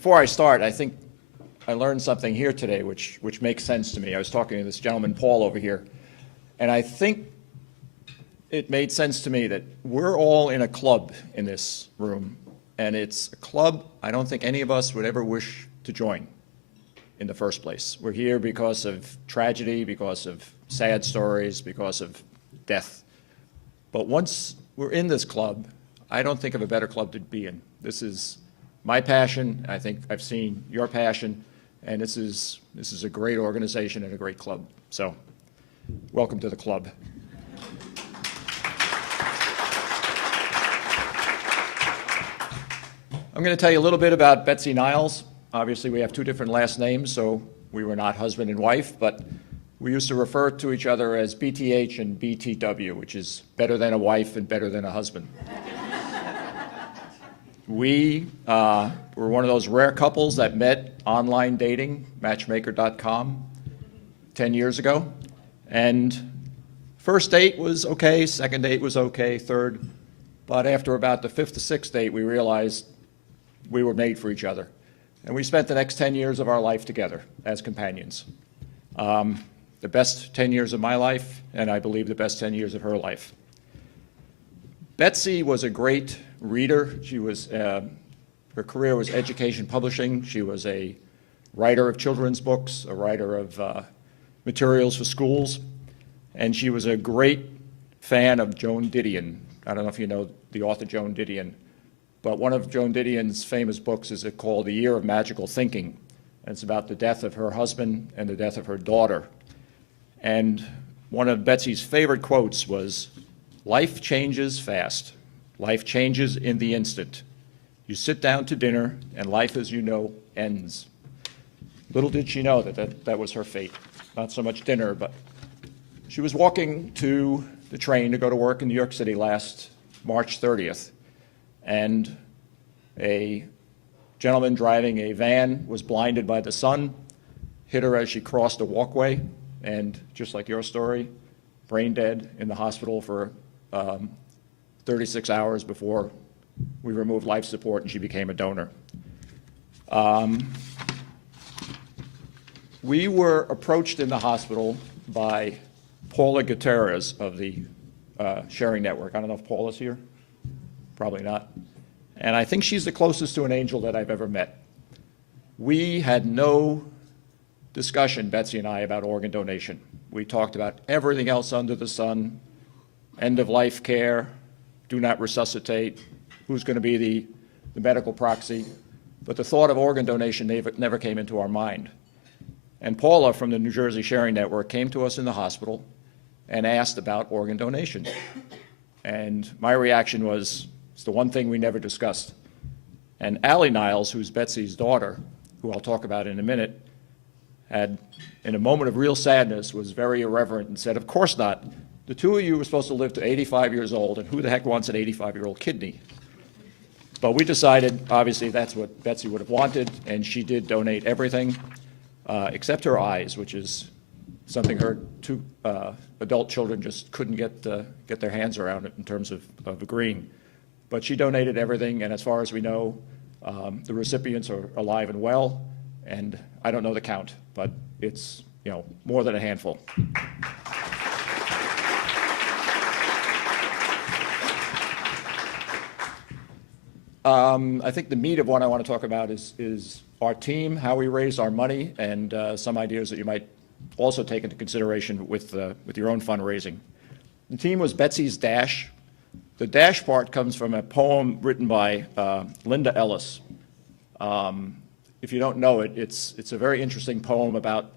Before I start, I think I learned something here today which makes sense to me. I was talking to this gentleman, Paul, over here, and I think it made sense to me that we're all in a club in this room, and it's a club I don't think any of us would ever wish to join in the first place. We're here because of tragedy, because of sad stories, because of death. But once we're in this club, I don't think of a better club to be in. This is my passion. I think I've seen your passion, and this is a great organization and a great club. So, welcome to the club. I'm going to tell you a little bit about Betsy Niles. Obviously, we have two different last names, so we were not husband and wife, but we used to refer to each other as BTH and BTW, which is better than a wife and better than a husband. We were one of those rare couples that met online dating, matchmaker.com, 10 years ago. And first date was okay, second date was okay, third. But after about the fifth to sixth date, we realized we were made for each other. And we spent the next 10 years of our life together as companions. The best 10 years of my life, and I believe the best 10 years of her life. Betsy was a great reader. She was, her career was education publishing. She was a writer of children's books, a writer of materials for schools, and she was a great fan of Joan Didion. I don't know if you know the author Joan Didion, but one of Joan Didion's famous books is called The Year of Magical Thinking, and it's about the death of her husband and the death of her daughter. And one of Betsy's favorite quotes was, "Life changes fast. Life changes in the instant. You sit down to dinner, and life, as you know, ends." Little did she know that was her fate. Not so much dinner, but she was walking to the train to go to work in New York City last March 30th, and a gentleman driving a van was blinded by the sun, hit her as she crossed a walkway, and just like your story, brain dead in the hospital for 36 hours before we removed life support and she became a donor. We were approached in the hospital by Paula Gutierrez of the Sharing Network. I don't know if Paula's here. Probably not. And I think she's the closest to an angel that I've ever met. We had no discussion, Betsy and I, about organ donation. We talked about everything else under the sun, end-of-life care, do not resuscitate, who's going to be the medical proxy. But the thought of organ donation never came into our mind. And Paula from the New Jersey Sharing Network came to us in the hospital and asked about organ donation. And my reaction was, it's the one thing we never discussed. And Allie Niles, who's Betsy's daughter, who I'll talk about in a minute, had, in a moment of real sadness, was very irreverent and said, "Of course not. The two of you were supposed to live to 85 years old, and who the heck wants an 85-year-old kidney?" But we decided, obviously, that's what Betsy would have wanted, and she did donate everything except her eyes, which is something her two adult children just couldn't get their hands around it in terms of agreeing. But she donated everything, and as far as we know, the recipients are alive and well, and I don't know the count, but it's, you know, more than a handful. I think the meat of what I want to talk about is our team, how we raise our money, and some ideas that you might also take into consideration with your own fundraising. The team was Betsy's Dash. The dash part comes from a poem written by Linda Ellis. If you don't know it, it's a very interesting poem about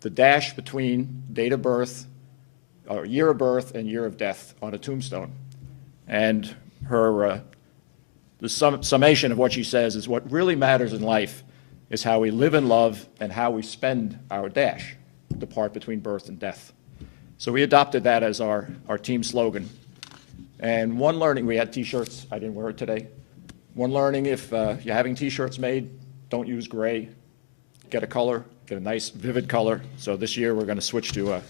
the dash between date of birth, or year of birth and year of death on a tombstone. And her the summation of what she says is what really matters in life is how we live and love and how we spend our dash, the part between birth and death. So we adopted that as our team slogan. And one learning, we had T-shirts, I didn't wear it today. One learning, if you're having T-shirts made, don't use gray. Get a color, get a nice vivid color. So this year we're going to switch to,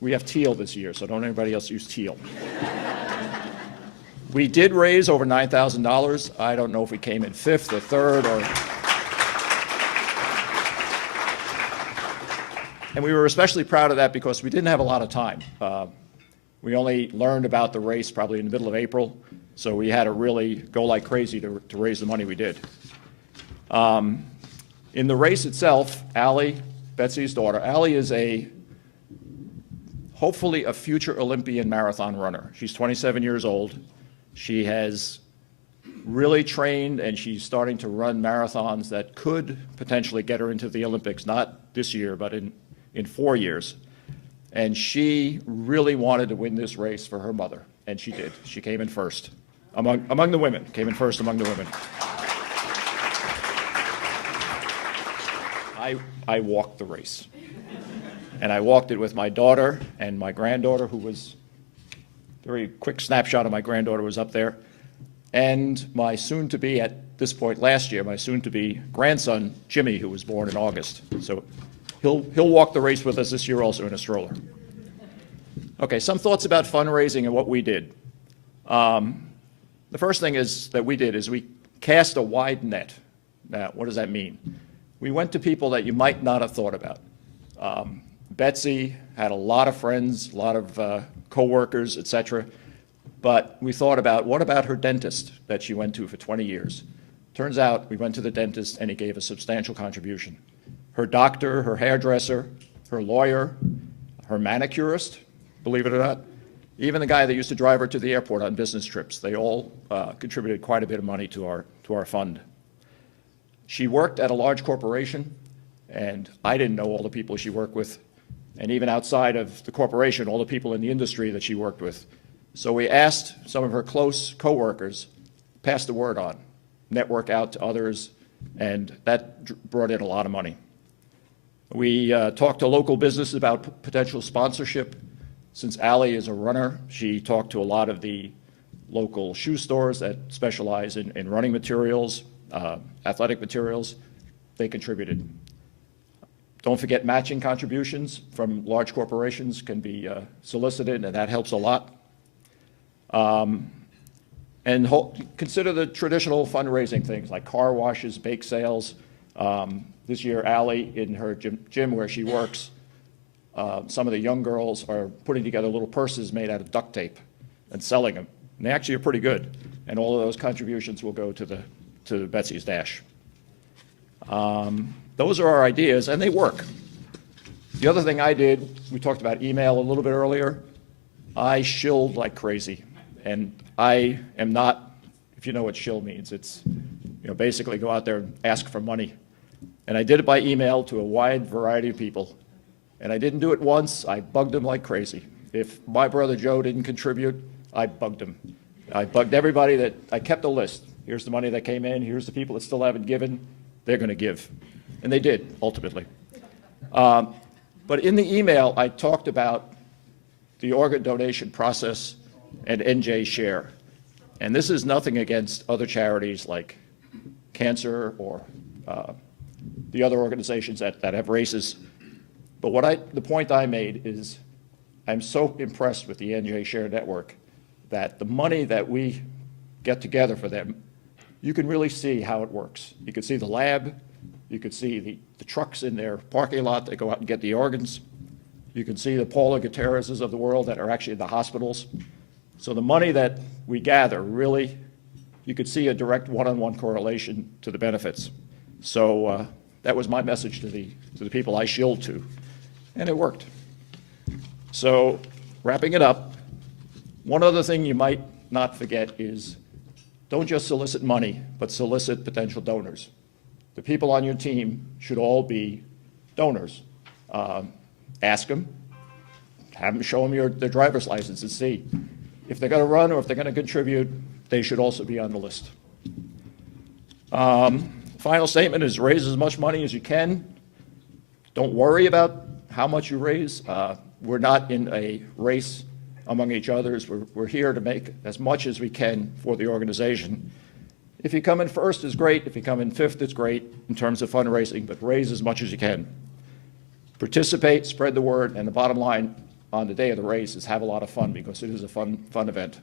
we have teal this year, so don't anybody else use teal. We did raise over $9,000. I don't know if we came in fifth or third or And we were especially proud of that because we didn't have a lot of time. We only learned about the race probably in the middle of April, so we had to really go like crazy to raise the money we did. In the race itself, Allie, Betsy's daughter, Allie is hopefully a future Olympian marathon runner. She's 27 years old. She has really trained, and she's starting to run marathons that could potentially get her into the Olympics, not this year, but in 4 years. And she really wanted to win this race for her mother, and she did. She came in first among the women, came in first among the women. I walked the race. And I walked it with my daughter and my granddaughter, who was, very quick snapshot of my granddaughter was up there, and my soon-to-be, at this point last year, my soon-to-be grandson, Jimmy, who was born in August. So he'll walk the race with us this year also in a stroller. Okay, some thoughts about fundraising and what we did. The first thing that we did is we cast a wide net. Now, what does that mean? We went to people that you might not have thought about. Betsy had a lot of friends, a lot of coworkers, et cetera. But we thought about, what about her dentist that she went to for 20 years? Turns out we went to the dentist and he gave a substantial contribution. Her doctor, her hairdresser, her lawyer, her manicurist, believe it or not, even the guy that used to drive her to the airport on business trips, they all contributed quite a bit of money to our fund. She worked at a large corporation, and I didn't know all the people she worked with, and even outside of the corporation, all the people in the industry that she worked with. So we asked some of her close coworkers, pass the word on, network out to others, and that brought in a lot of money. We talked to local businesses about potential sponsorship. Since Allie is a runner, she talked to a lot of the local shoe stores that specialize in running materials, athletic materials. They contributed. Don't forget matching contributions from large corporations can be solicited, and that helps a lot. And consider the traditional fundraising things like car washes, bake sales. This year, Allie, in her gym where she works, some of the young girls are putting together little purses made out of duct tape and selling them. And they actually are pretty good. And all of those contributions will go to Betsy's Dash. Those are our ideas, and they work. The other thing I did, we talked about email a little bit earlier. I shilled like crazy. And I am not, if you know what shill means, it's basically go out there and ask for money. And I did it by email to a wide variety of people. And I didn't do it once, I bugged them like crazy. If my brother Joe didn't contribute, I bugged him. I bugged everybody I kept a list. Here's the money that came in, here's the people that still haven't given, they're going to give. And they did, ultimately. But in the email, I talked about the organ donation process and NJ Share. And this is nothing against other charities like cancer or the other organizations that have races. But the point I made is I'm so impressed with the NJ Share network that the money that we get together for them, you can really see how it works. You can see the lab, you can see the trucks in their parking lot that go out and get the organs. You can see the Paula Gutierrez's of the world that are actually in the hospitals. So the money that we gather, really, you could see a direct one-on-one correlation to the benefits. So that was my message to the people I shilled to, and it worked. So wrapping it up, one other thing you might not forget is don't just solicit money, but solicit potential donors. The people on your team should all be donors. Ask them, have them show them their driver's license and see. If they're going to run or if they're going to contribute, they should also be on the list. Final statement is raise as much money as you can. Don't worry about how much you raise. We're not in a race among each others. We're here to make as much as we can for the organization. If you come in first, it's great. If you come in fifth, it's great in terms of fundraising, but raise as much as you can. Participate, spread the word, and the bottom line on the day of the race is have a lot of fun because it is a fun event.